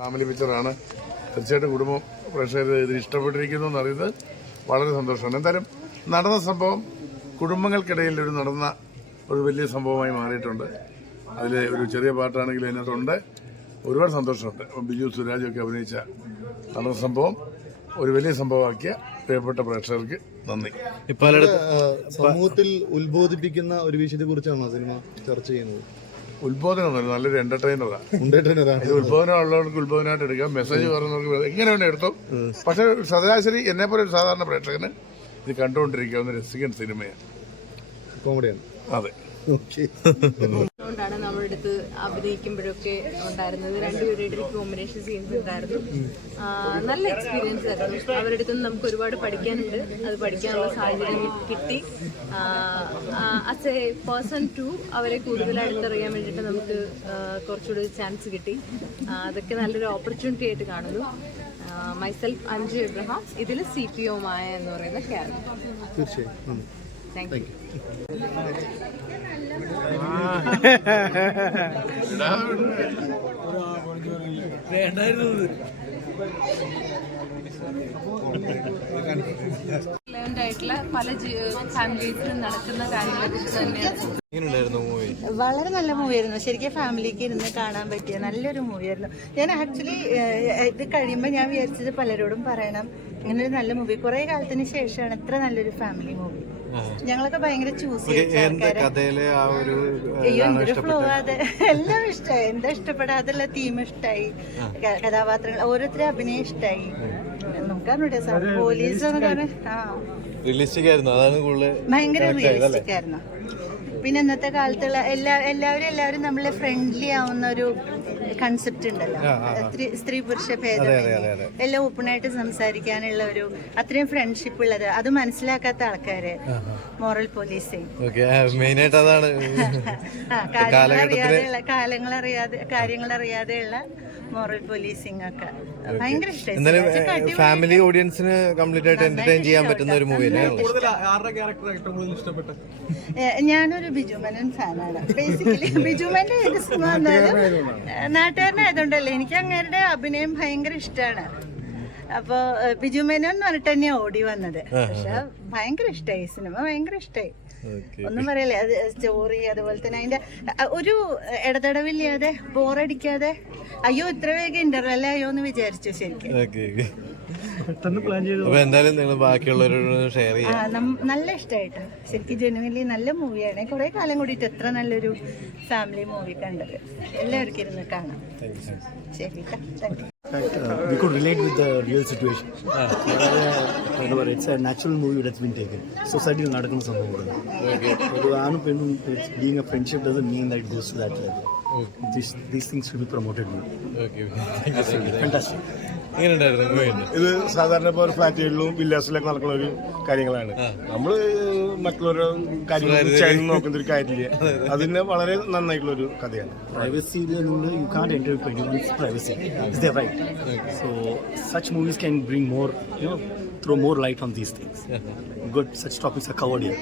Family പിക്ചറാണ്. തീർച്ചയായിട്ടും കുടുംബം പ്രേക്ഷകർ ഇത് ഇഷ്ടപ്പെട്ടിരിക്കുന്നു എന്നറിയുന്നത് വളരെ സന്തോഷമാണ്. എന്തായാലും നടന്ന സംഭവം കുടുംബങ്ങൾക്കിടയിൽ നടന്ന ഒരു വലിയ സംഭവമായി മാറിയിട്ടുണ്ട്. അതിൽ ഒരു ചെറിയ പാട്ടാണെങ്കിലും അതിനകത്തുണ്ട്. ഒരുപാട് സന്തോഷമുണ്ട്. അപ്പം ബിജു സുരാജൊക്കെ അഭിനയിച്ച നടന്ന സംഭവം ഒരു വലിയ സംഭവമാക്കിയ പ്രിയപ്പെട്ട പ്രേക്ഷകർക്ക് നന്ദി. സമൂഹത്തിൽ ഉത്ബോധിപ്പിക്കുന്ന ഒരു വിഷയത്തെ കുറിച്ചാണ് സിനിമ ചർച്ച ചെയ്യുന്നത്. ഉത്ബോധനം നല്ലൊരു എന്റർടൈനറാണ്. ഇത് ഉത്ബോധനം ഉള്ളവർക്ക് ഉത്ബോധനമായിട്ട് എടുക്കാം, മെസ്സേജ് പറയുന്നവർക്ക് എങ്ങനെ വേണ്ടി എടുത്തോ. പക്ഷെ ശരാശരി എന്നെ പോലെ ഒരു സാധാരണ പ്രേക്ഷകന് ഇത് കണ്ടുകൊണ്ടിരിക്കാവുന്ന രസികൻ സിനിമയാണ്. കോമഡിയാണ്. അതെ. ാണ് നമ്മുടെ അടുത്ത് അഭിനയിക്കുമ്പോഴൊക്കെ ഉണ്ടായിരുന്നത്. രണ്ടുപേരുടെ കോമ്പിനേഷൻ സീൻസ് ഉണ്ടായിരുന്നു. നല്ല എക്സ്പീരിയൻസ് ആയിരുന്നു. അവരുടെ അടുത്ത് നിന്ന് നമുക്ക് ഒരുപാട് പഠിക്കാനുണ്ട്. അത് പഠിക്കാനുള്ള സാഹചര്യം കിട്ടി. ആസ് എ പേഴ്സൺ ടു അവരെ കൂടുതൽ അടുത്തറിയാൻ വേണ്ടിയിട്ട് നമുക്ക് കുറച്ചുകൂടി ചാൻസ് കിട്ടി. അതൊക്കെ നല്ലൊരു ഓപ്പർച്യൂണിറ്റി ആയിട്ട് കാണുന്നു. മൈസെൽഫ് അഞ്ജു എബ്രഹാം, ഇതിൽ CPO മായ എന്ന് പറയുന്ന ക്യാരക്ടർ. തീർച്ചയായും. Thank you. ആയിട്ടുള്ള പല ഫാമിലീസിലും നടക്കുന്ന കാര്യങ്ങളെ കുറിച്ച് തന്നെയാണ്. വളരെ നല്ല മൂവിയായിരുന്നു. ശരിക്കും ഫാമിലിക്ക് ഇരുന്ന് കാണാൻ പറ്റിയ നല്ലൊരു മൂവിയായിരുന്നു. ഞാൻ ആക്ച്വലി ഇത് കഴിയുമ്പോൾ ഞാൻ വിചാരിച്ചത് പലരോടും പറയണം, ഇങ്ങനൊരു നല്ല മൂവി കുറേ കാലത്തിന് ശേഷമാണ് ഇത്ര നല്ലൊരു ഫാമിലി മൂവി. ഞങ്ങളൊക്കെ ഭയങ്കര ചൂസ് ഫ്ലോ അത് എല്ലാം ഇഷ്ടമായി. എന്താ ഇഷ്ടപ്പെടാതുള്ള തീം ഇഷ്ടമായി, കഥാപാത്രങ്ങൾ ഓരോരുത്തരും അഭിനയം ഇഷ്ടമായി. നമുക്കറിഞ്ഞൂടെ സാർ പോലീസ് ഭയങ്കര റിയലിസ്റ്റിക് ആയിരുന്നു. പിന്നെ ഇന്നത്തെ കാലത്തുള്ള എല്ലാവരും നമ്മളെ ഫ്രണ്ട്ലി ആവുന്ന ഒരു കൺസെപ്റ്റ് ഉണ്ടല്ലോ, സ്ത്രീ പുരുഷ ഭേദം എല്ലാം ഓപ്പണായിട്ട് സംസാരിക്കാനുള്ള ഒരു അത്രയും ഫ്രണ്ട്ഷിപ്പ് ഉള്ളത്, അത് മനസ്സിലാക്കാത്ത ആൾക്കാര് മോറൽ പോലീസിങ് കാര്യങ്ങളറിയാതെയുള്ള മോറൽ പോലീസിങ് ഒക്കെ ഭയങ്കര ഇഷ്ടമായി. ഫാമിലി ഓഡിയൻസിന് കംപ്ലീറ്റ് ആയിട്ട് എന്റർടൈൻ ചെയ്യാൻ പറ്റുന്ന ഒരു മൂവി. ഞാനൊരു ബിജു മേനോൻ ഫാനാണ്. ബേസിക്കലി ബിജു മേനോൻ ഏത് സിനിമ വന്നാലും നാട്ടുകാരനായതുകൊണ്ടല്ലേ എനിക്ക് അങ്ങേരുടെ അഭിനയം ഭയങ്കര ഇഷ്ടമാണ്. അപ്പൊ ബിജു മേനോൻ എന്ന് പറഞ്ഞിട്ട് തന്നെയാ ഓടി വന്നത്. പക്ഷെ ഭയങ്കര ഇഷ്ടമായി സിനിമ, ഭയങ്കര ഇഷ്ടമായി. ഒന്നും പറയല്ലേ, അത് സ്റ്റോറി അതുപോലെ തന്നെ അതിന്റെ ഒരു ഇടതടവില്ലാതെ ബോറടിക്കാതെ അയ്യോ ഇത്ര വേഗം ഇന്റർവെൽ ആയോ എന്ന് വിചാരിച്ചു ശരിക്കും. നല്ല ഇഷ്ടമായിട്ട് ശരിക്കും ജെനുവൻലി നല്ല മൂവിയാണ്. കുറെ കാലം കൂടിയിട്ട് എത്ര നല്ലൊരു ഫാമിലി മൂവി കണ്ടത്. എല്ലാവർക്കും ഇരുന്ന് കാണാം. ശരി, thank you. We could relate with the real situation. It's a natural movie that's been taken. Society will നടക്കുന്ന സംഭവമാണ്. ഒരു ആണും പെണ്ണും being a friendship doesn't mean that it goes to that level. These things should be promoted more. Fantastic. ഇത് സാധാരണ ഇപ്പോൾ ഫ്ലാറ്റുകളിലും വില്ലാസിലൊക്കെ നടക്കുന്ന ഒരു കാര്യങ്ങളാണ്. നമ്മള് മറ്റുള്ളവരുടെ കാര്യങ്ങൾ നോക്കുന്ന ഒരു കാര്യമില്ല. അതിന് വളരെ നന്നായിട്ടുള്ള ഒരു കഥയാണ്. Privacy, you can't enter into anyone's privacy. It's their right. So such movies can bring more, throw more light on these things. Good, such topics are covered here.